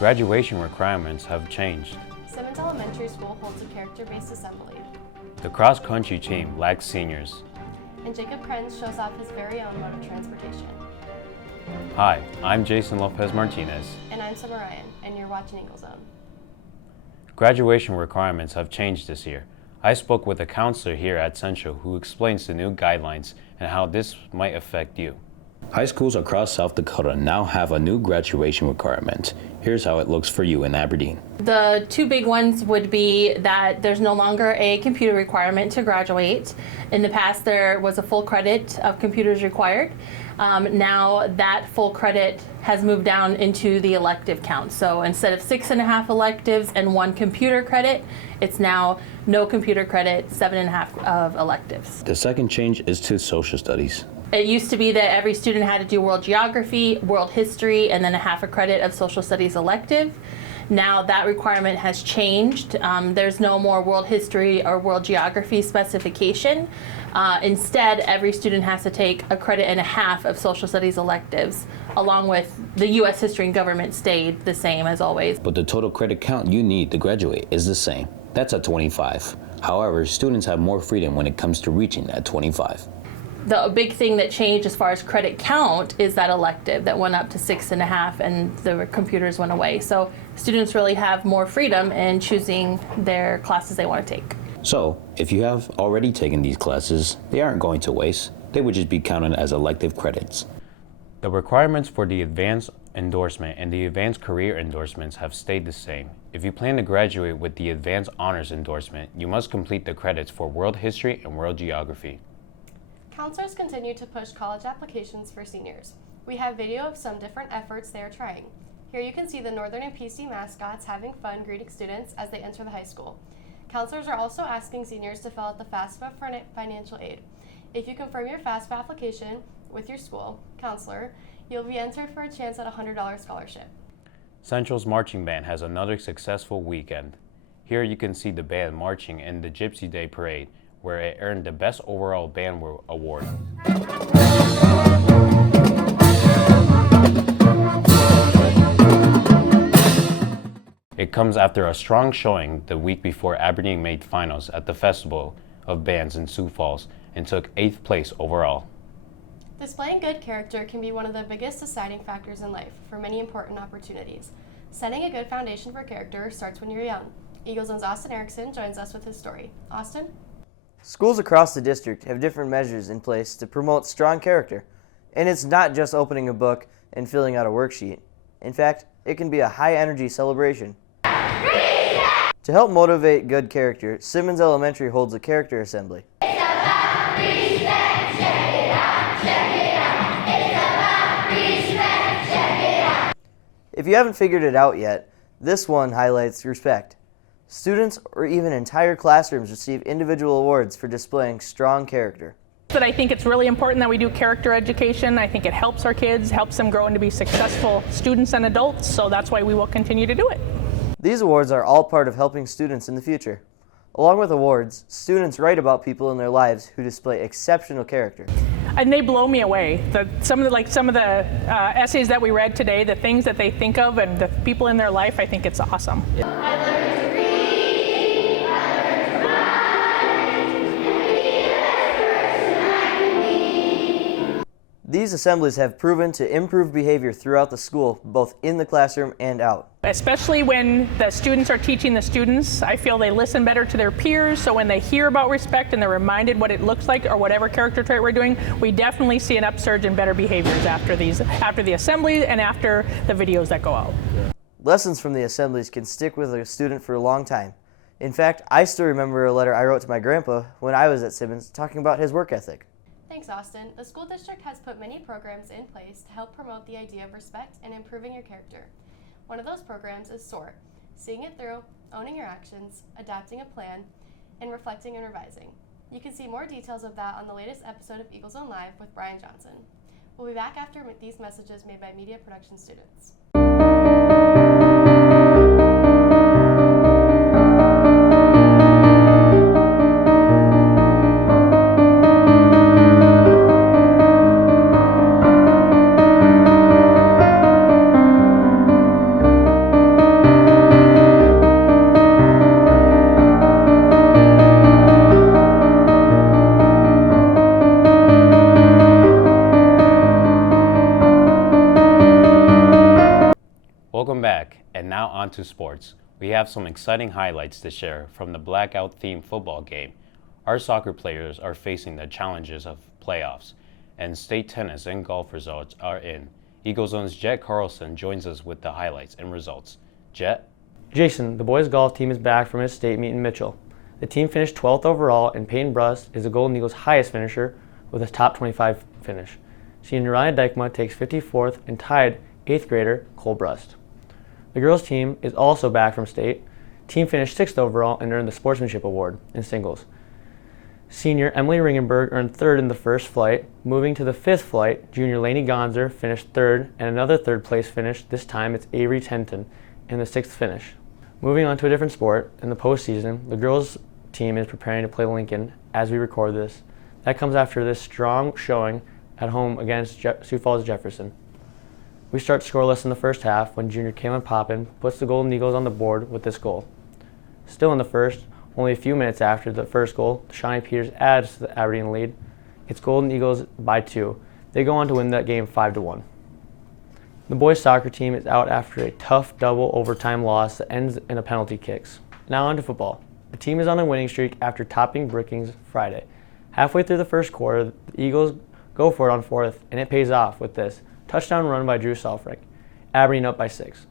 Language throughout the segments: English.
Graduation requirements have changed. Simmons Elementary School holds a character-based assembly. The cross-country team lacks seniors. And Jacob Krenz shows off his very own mode of transportation. Hi, I'm Jason Lopez Martinez. And I'm Summer Ryan, and you're watching Eagle Zone. Graduation requirements have changed this year. I spoke with a counselor here at Central who explains the new guidelines and how this might affect you. High schools across South Dakota now have a new graduation requirement. Here's how it looks for you in Aberdeen. The two big ones would be that there's no longer a computer requirement to graduate. In the past, there was a full credit of computers required. Now that full credit has moved down into the elective count. So instead of 6.5 electives and 1 computer credit, it's now no computer credit, 7.5 of electives. The second change is to social studies. It used to be that every student had to do world geography, world history, and then a half a credit of social studies elective. Now that requirement has changed. There's no more world history or world geography specification. Instead, every student has to take a credit and a half of social studies electives, along with the U.S. history and government stayed the same as always. But the total credit count you need to graduate is the same. That's at 25. However, students have more freedom when it comes to reaching that 25. The big thing that changed as far as credit count is that elective that went up to 6.5 and the computers went away. So students really have more freedom in choosing their classes they want to take. So, if you have already taken these classes, they aren't going to waste. They would just be counted as elective credits. The requirements for the advanced endorsement and the advanced career endorsements have stayed the same. If you plan to graduate with the advanced honors endorsement, you must complete the credits for world history and world geography. Counselors continue to push college applications for seniors. We have video of some different efforts they are trying. Here you can see the Northern and PC mascots having fun greeting students as they enter the high school. Counselors are also asking seniors to fill out the FAFSA for financial aid. If you confirm your FAFSA application with your school counselor, you'll be entered for a chance at a $100 scholarship. Central's marching band has another successful weekend. Here you can see the band marching in the Gypsy Day Parade, where it earned the Best Overall Band Award. It comes after a strong showing the week before Aberdeen made finals at the Festival of Bands in Sioux Falls and took 8th place overall. Displaying good character can be one of the biggest deciding factors in life for many important opportunities. Setting a good foundation for character starts when you're young. Eagle Zone's Austin Erickson joins us with his story. Austin? Schools across the district have different measures in place to promote strong character. And it's not just opening a book and filling out a worksheet. In fact, it can be a high-energy celebration. To help motivate good character, Simmons Elementary holds a character assembly. It's about respect, check it out, check it out. It's about respect, check it out. If you haven't figured it out yet, this one highlights respect. Students or even entire classrooms receive individual awards for displaying strong character. But I think it's really important that we do character education. I think it helps our kids, helps them grow into be successful students and adults, so that's why we will continue to do it. These awards are all part of helping students in the future. Along with awards, students write about people in their lives who display exceptional character. And they blow me away. Some of the essays that we read today, the things that they think of and the people in their life, I think it's awesome. These assemblies have proven to improve behavior throughout the school, both in the classroom and out. Especially when the students are teaching the students, I feel they listen better to their peers, so when they hear about respect and they're reminded what it looks like or whatever character trait we're doing, we definitely see an upsurge in better behaviors after the assembly and after the videos that go out. Lessons from the assemblies can stick with a student for a long time. In fact, I still remember a letter I wrote to my grandpa when I was at Simmons talking about his work ethic. Thanks, Austin. The school district has put many programs in place to help promote the idea of respect and improving your character. One of those programs is SOAR, seeing it through, owning your actions, adapting a plan, and reflecting and revising. You can see more details of that on the latest episode of Eagle Zone Live with Brian Johnson. We'll be back after these messages made by media production students. Welcome back, and now on to sports. We have some exciting highlights to share from the blackout-themed football game. Our soccer players are facing the challenges of playoffs, and state tennis and golf results are in. Eagle Zone's Jet Carlson joins us with the highlights and results. Jet? Jason, the boys golf team is back from its state meet in Mitchell. The team finished 12th overall, and Peyton Brust is the Golden Eagles' highest finisher with a top 25 finish. Senior Ryan Dykma takes 54th and tied 8th grader Cole Brust. The girls team is also back from state. Team finished 6th overall and earned the Sportsmanship Award in singles. Senior Emily Ringenberg earned 3rd in the first flight. Moving to the 5th flight, junior Lainey Gonzer finished 3rd, and another 3rd place finish. This time it's Avery Tenton in the 6th finish. Moving on to a different sport, in the postseason, the girls team is preparing to play Lincoln as we record this. That comes after this strong showing at home against Sioux Falls Jefferson. We start scoreless in the first half when junior Kaylin Poppin puts the Golden Eagles on the board with this goal. Still in the first, only a few minutes after the first goal, Shawnee Peters adds to the Aberdeen lead. It's Golden Eagles by 2. They go on to win that game 5-1. The boys soccer team is out after a tough double overtime loss that ends in a penalty kicks. Now on to football. The team is on a winning streak after topping Brookings Friday. Halfway through the first quarter, the Eagles go for it on 4th, and it pays off with this touchdown run by Drew Selfrink. Aberdeen up by 6.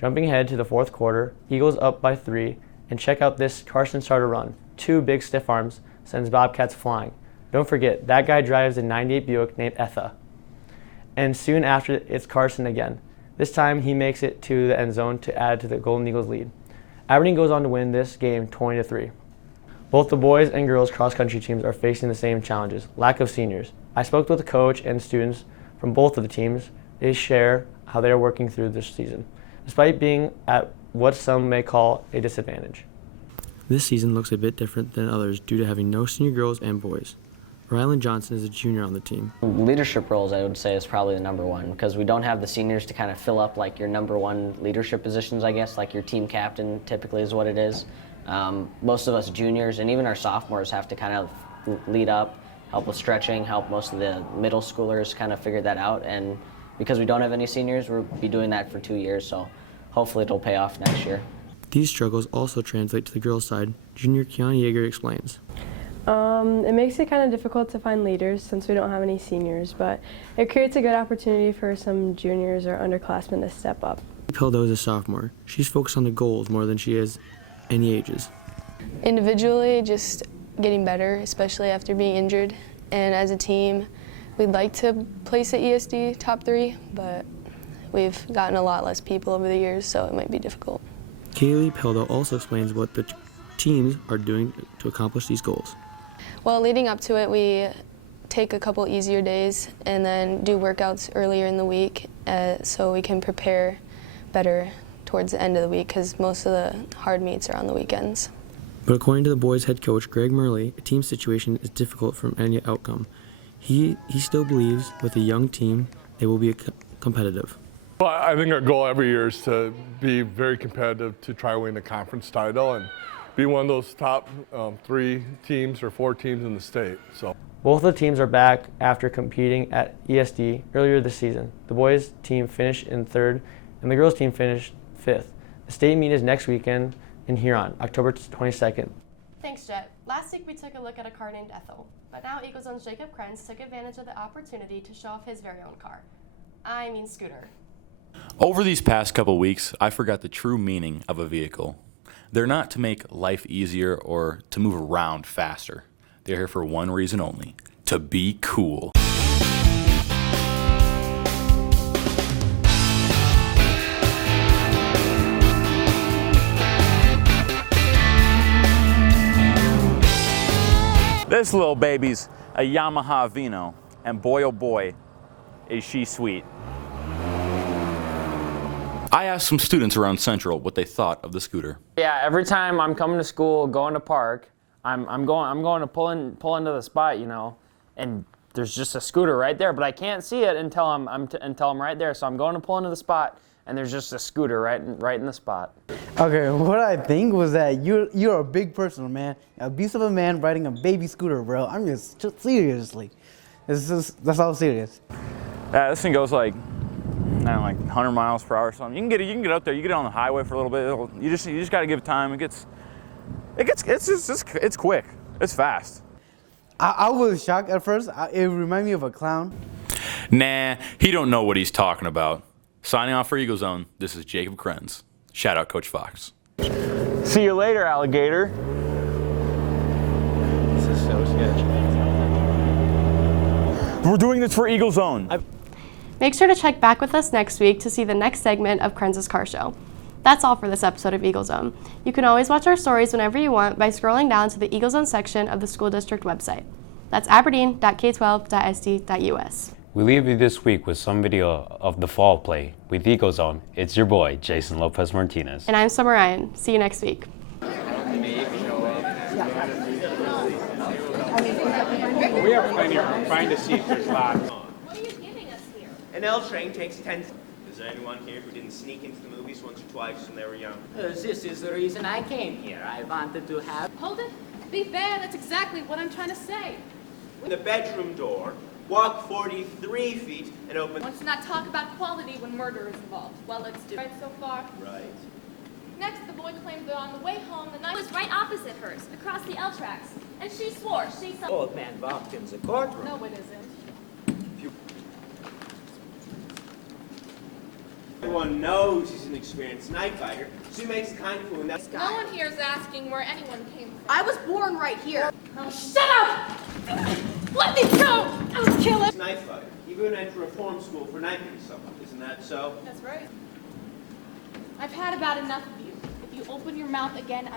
Jumping ahead to the 4th quarter, Eagles up by 3, and check out this Carson starter run. 2 big stiff arms sends Bobcats flying. Don't forget, that guy drives a 98 Buick named Etha. And soon after, it's Carson again. This time, he makes it to the end zone to add to the Golden Eagles lead. Aberdeen goes on to win this game 20-3. Both the boys and girls cross-country teams are facing the same challenges, lack of seniors. I spoke with the coach and students from both of the teams. They share how they are working through this season, despite being at what some may call a disadvantage. This season looks a bit different than others due to having no senior girls and boys. Rylan Johnson is a junior on the team. Leadership roles, I would say, is probably the number one because we don't have the seniors to kind of fill up like your number one leadership positions, I guess, like your team captain typically is what it is. Most of us juniors and even our sophomores have to kind of lead up, help with stretching, help most of the middle schoolers kind of figure that out. And because we don't have any seniors, we'll be doing that for 2 years, so hopefully it'll pay off next year. These struggles also translate to the girls' side. Junior Kiana Yeager explains. It makes it kind of difficult to find leaders since we don't have any seniors, but it creates a good opportunity for some juniors or underclassmen to step up. Peldo is a sophomore. She's focused on the goals more than she is any ages. Individually, just getting better, especially after being injured. And as a team, we'd like to place at ESD top 3, but we've gotten a lot less people over the years, so it might be difficult. Kaylee Peldo also explains what the teams are doing to accomplish these goals. Well, leading up to it, we take a couple easier days and then do workouts earlier in the week so we can prepare better towards the end of the week because most of the hard meets are on the weekends. But according to the boys' head coach, Greg Murley, a team situation is difficult from any outcome. He still believes with a young team they will be competitive. Well, I think our goal every year is to be very competitive to try to win the conference title and be one of those top 3 teams or 4 teams in the state. So both of the teams are back after competing at ESD earlier this season. The boys' team finished in 3rd, and the girls' team finished 5th. The state meet is next weekend in Huron, October 22nd. Thanks, Jet. Last week we took a look at a car named Ethel, but now Eagle Zone's Jacob Krenz took advantage of the opportunity to show off his very own car. I mean scooter. Over these past couple weeks, I forgot the true meaning of a vehicle. They're not to make life easier or to move around faster. They're here for one reason only, to be cool. This little baby's a Yamaha Vino, and boy oh boy, is she sweet. I asked some students around Central what they thought of the scooter. Yeah, every time I'm coming to school, going to park, I'm going to pull into the spot, you know, and there's just a scooter right there, but I can't see it until I'm right there. So I'm going to pull into the spot, and there's just a scooter right in the spot. Okay, what I think was that you're a big person, man. A beast of a man riding a baby scooter, bro. I mean, seriously, that's all serious. This thing goes like like 100 miles per hour or something. You can get up there. You get on the highway for a little bit. You just got to give it time. It's quick. It's fast. I was shocked at first. It reminded me of a clown. Nah, he don't know what he's talking about. Signing off for Eagle Zone, this is Jacob Krenz. Shout out Coach Fox. See you later, alligator. This is so sketchy. We're doing this for Eagle Zone. Make sure to check back with us next week to see the next segment of Krenz's Car Show. That's all for this episode of Eagle Zone. You can always watch our stories whenever you want by scrolling down to the Eagle Zone section of the school district website. That's aberdeen.k12.sd.us. We leave you this week with some video of the fall play. With Eagle Zone, it's your boy, Jason Lopez Martinez. And I'm Summer Ryan. See you next week. We have plenty of room. Trying to see if there's lots. What are you giving us here? An L train takes 10. Is there anyone here who didn't sneak into the movies once or twice when they were young? This is the reason I came here. I wanted to have... Hold it. Be fair. That's exactly what I'm trying to say. The bedroom door. Walk 43 feet and open... Let's not talk about quality when murder is involved. Well, let's do. Right so far? Right. Next, the boy claimed that on the way home, the knife was right opposite hers, across the L tracks. And she swore she saw... Old man walked in the courtroom. No, it isn't. Everyone knows he's an experienced knife fighter, so he makes a kind of fool in that No guy. one here is asking where anyone came from. I was born right here. Oh, shut up! Let me go! I'll kill him! Knife fighter. Even went to reform school for knifing someone. Isn't that so? That's right. I've had about enough of you. If you open your mouth again,